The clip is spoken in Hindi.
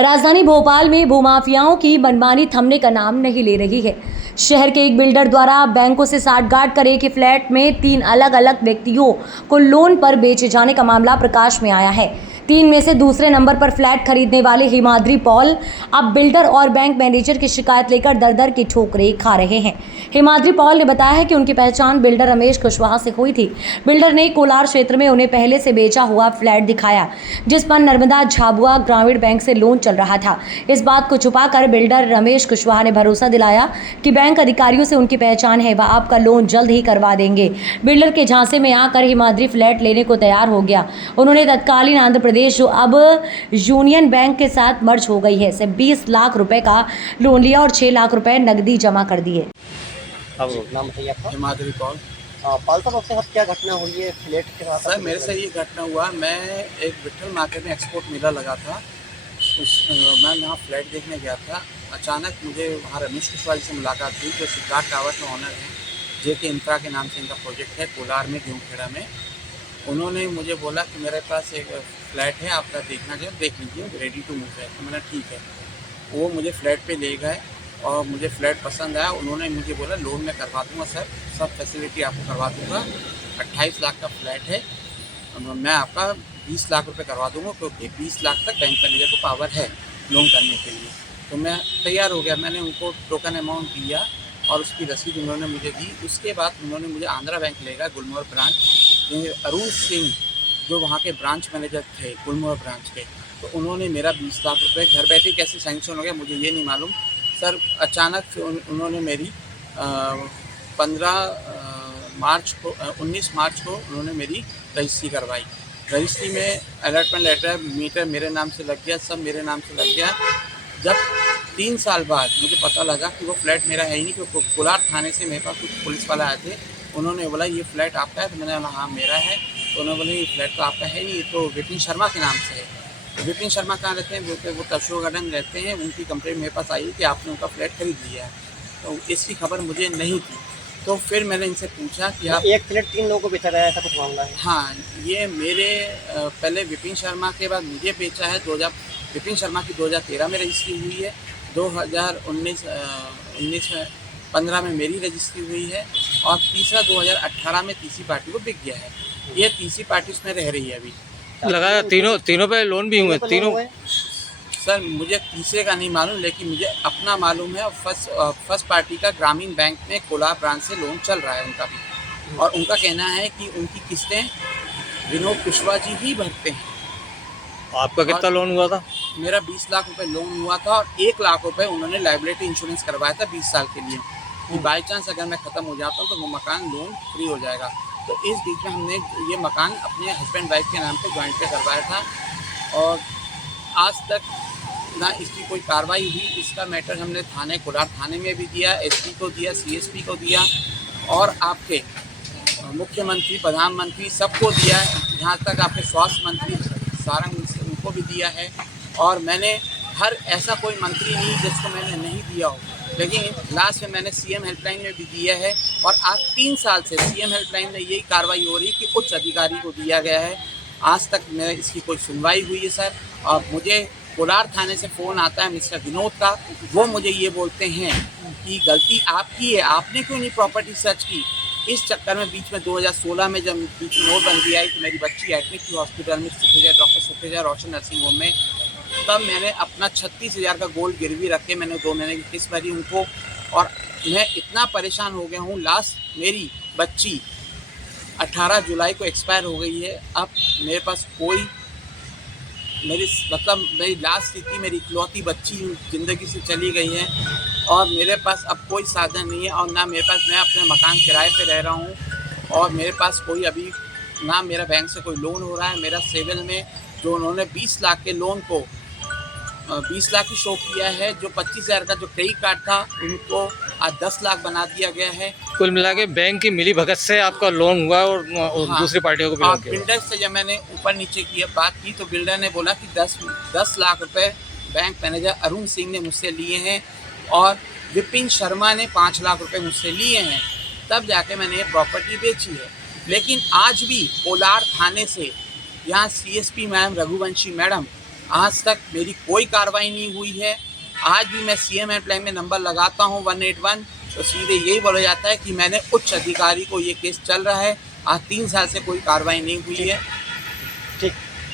राजधानी भोपाल में भूमाफियाओं की मनमानी थमने का नाम नहीं ले रही है। शहर के एक बिल्डर द्वारा बैंकों से साठगांठ कर एक ही फ्लैट में 3 अलग अलग व्यक्तियों को लोन पर बेचे जाने का मामला प्रकाश में आया है। 3 में से दूसरे नंबर पर फ्लैट खरीदने वाले हिमाद्री पॉल अब बिल्डर और बैंक मैनेजर की शिकायत लेकर दर दर की ठोकरें खा रहे हैं। हिमाद्री पॉल ने बताया है कि उनकी पहचान बिल्डर रमेश कुशवाहा से हुई थी। बिल्डर ने कोलार क्षेत्र में उन्हें पहले से बेचा हुआ फ्लैट दिखाया, जिस पर नर्मदा झाबुआ ग्रामीण बैंक से लोन चल रहा था। इस बात को छुपाकर बिल्डर रमेश कुशवाहा ने भरोसा दिलाया कि बैंक अधिकारियों से उनकी पहचान है, वह आपका लोन जल्द ही करवा देंगे। बिल्डर के झांसे में आकर हिमाद्री फ्लैट लेने को तैयार हो गया। उन्होंने तत्कालीन आंध्र प्रदेश, जो अब यूनियन बैंक के साथ मर्ज हो गई है, से 20 लाख रुपए का लोन लिया और 6 लाख रुपए नकदी जमा कर दिए। अब नाम बताइए आपका। हिमाद्री पॉल। पाल साहब, आपके साथ क्या घटना हुई है फ्लैट के साथ? सर, मेरे से ये घटना हुआ, मैं एक विठल मार्केट में एक्सपोर्ट मेला लगा था, मैं यहाँ फ्लैट देखने गया था। अचानक मुझे वहाँ रमेश कुशवाहा से मुलाकात हुई, जो सिद्धार्थ टावर के ऑनर हैं, जेके इंफ्रा के नाम से इनका प्रोजेक्ट है कोलार में, गेहूँखेड़ा में। उन्होंने मुझे बोला कि मेरे पास एक फ्लैट है, आपका देखना चाहिए, देख लीजिए, रेडी टू मूव है। तो मैंने ठीक है। वो मुझे फ्लैट पे ले गए और मुझे फ्लैट पसंद आया। उन्होंने मुझे बोला लोन में करवा दूँगा सर, सब फैसिलिटी आपको करवा दूँगा। 28 लाख का फ्लैट है, मैं आपका 20 लाख रुपए करवा दूँगा, क्योंकि 20 लाख तक बैंक मैनेजर को पावर है लोन करने के लिए। तो मैं तैयार हो गया। मैंने उनको टोकन अमाउंट दिया और उसकी रसीद उन्होंने मुझे दी। उसके बाद उन्होंने मुझे आंध्रा बैंक ले गया, गुलमोहर ब्रांच। अरुण सिंह जो वहाँ के ब्रांच मैनेजर थे गुलमोहर ब्रांच के, तो उन्होंने मेरा 20 लाख रुपए घर बैठे कैसे सैंक्शन हो गया मुझे ये नहीं मालूम सर। अचानक से उन्होंने मेरी 19 मार्च को उन्होंने मेरी रजिस्ट्री करवाई। रजिस्ट्री में अलॉटमेंट लेटर, मीटर मेरे नाम से लग गया, सब मेरे नाम से लग गया। जब 3 साल बाद मुझे पता लगा कि वो फ्लैट मेरा है ही नहीं, क्योंकि कोलार थाने से मेरे पास कुछ पुलिस वाले आए थे। उन्होंने बोला ये फ्लैट आपका है, तो मैंने बोला हाँ मेरा है। तो उन्होंने बोला ये फ्लैट तो आपका है नहीं, ये तो विपिन शर्मा के नाम से है। तो विपिन शर्मा कहाँ रहते हैं? बोलते वो अशोक गार्डन रहते हैं। उनकी कंप्लेंट मेरे पास आई कि आपने उनका फ्लैट खरीद लिया है, तो इसकी खबर मुझे नहीं थी। तो फिर मैंने इनसे पूछा कि आप एक फ्लैट 3 लोगों को बेचा रहा है, ऐसा कुछ मामला है? हाँ, ये मेरे पहले विपिन शर्मा के बाद मुझे बेचा है। विपिन शर्मा की 2013 में रजिस्ट्री हुई है, 2015 में मेरी रजिस्ट्री हुई है, और तीसरा 2018 में तीसरी पार्टी को बिक गया है। ये तीसरी पार्टी उसमें रह रही है अभी। लगाया तीनों पे लोन भी हुए तीनों? सर मुझे तीसरे का नहीं मालूम, लेकिन मुझे अपना मालूम है। फर्स्ट पार्टी का ग्रामीण बैंक में कोलार ब्रांच से लोन चल रहा है उनका भी, और उनका कहना है कि उनकी किस्तें विनोद कुशवाहा जी ही भरते हैं। आपका कितना लोन हुआ था? मेरा 20 लाख रुपए लोन हुआ था, और 1 लाख रुपए उन्होंने लाइबिलिटी इंश्योरेंस करवाया था 20 साल के लिए, कि बाई चांस अगर मैं ख़त्म हो जाता हूँ तो वो मकान लोन फ्री हो जाएगा। तो इस बीच में हमने ये मकान अपने हस्बैंड वाइफ के नाम पे जॉइंट पे करवाया था, और आज तक ना इसकी कोई कार्रवाई हुई। इसका मैटर हमने कोलार थाने में भी दिया, एसपी को दिया, सीएसपी को दिया, और आपके मुख्यमंत्री, प्रधानमंत्री सबको दिया है। यहाँ तक आपके स्वास्थ्य मंत्री सारंग उनको भी दिया है। और मैंने ऐसा कोई मंत्री नहीं जिसको मैंने नहीं दिया हो, लेकिन लास्ट में मैंने सीएम हेल्पलाइन में भी दिया है। और आज 3 साल से सीएम हेल्पलाइन में यही कार्रवाई हो रही है कि उच्च अधिकारी को दिया गया है। आज तक मेरे इसकी कोई सुनवाई हुई है सर। और मुझे कोलार थाने से फ़ोन आता है मिस्टर विनोद का, वो मुझे ये बोलते हैं कि गलती आपकी है, आपने क्यों नहीं प्रॉपर्टी सर्च की। इस चक्कर में बीच में 2016 में जब बीच में नोटबंदी आई तो मेरी बच्ची एडमिट थी हॉस्पिटल में, डॉक्टर सुखेजा रोशन नर्सिंग होम में, तब मैंने अपना 36,000 का गोल्ड गिरवी रख के मैंने 2 महीने की किस्त भरी उनको। और मैं इतना परेशान हो गया हूँ, लास्ट मेरी बच्ची 18 जुलाई को एक्सपायर हो गई है। अब मेरे पास कोई मेरी लास्ट स्थिति, मेरी इकलौती बच्ची ज़िंदगी से चली गई है, और मेरे पास अब कोई साधन नहीं है। और ना मेरे पास, मैं अपने मकान किराए पे रह रहा हूँ, और मेरे पास कोई अभी ना मेरा बैंक से कोई लोन हो रहा है। मेरा सिविल में जो उन्होंने 20 लाख के लोन को 20 लाख ही शो किया है, जो 25,000 का जो क्रेडिट कार्ड था उनको आज 10 लाख बना दिया गया है। कुल मिला के बैंक की मिली भगत से आपका लोन हुआ, और हाँ, दूसरी पार्टियों को भी लग गया। बिल्डर से जब मैंने ऊपर नीचे की बात की तो बिल्डर ने बोला कि 10 लाख रुपए बैंक मैनेजर अरुण सिंह ने मुझसे लिए हैं, और विपिन शर्मा ने 5 लाख रुपए मुझसे लिए हैं। तब जाके मैंने ये प्रॉपर्टी बेची है। लेकिन आज भी कोलार थाने से यहाँ सीएसपी मैम रघुवंशी मैडम आज तक मेरी कोई कार्रवाई नहीं हुई है। आज भी मैं सीएम हेल्पलाइन में नंबर लगाता हूँ 181, तो सीधे यही बोला जाता है कि मैंने उच्च अधिकारी को ये केस चल रहा है, आज 3 साल से कोई कार्रवाई नहीं हुई है। ठीक।